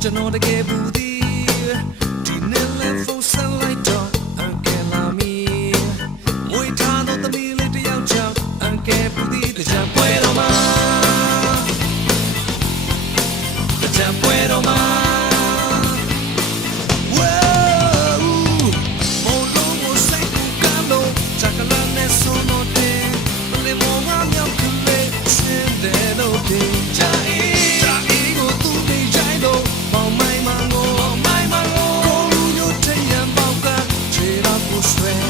ちゃのだけぶ strength.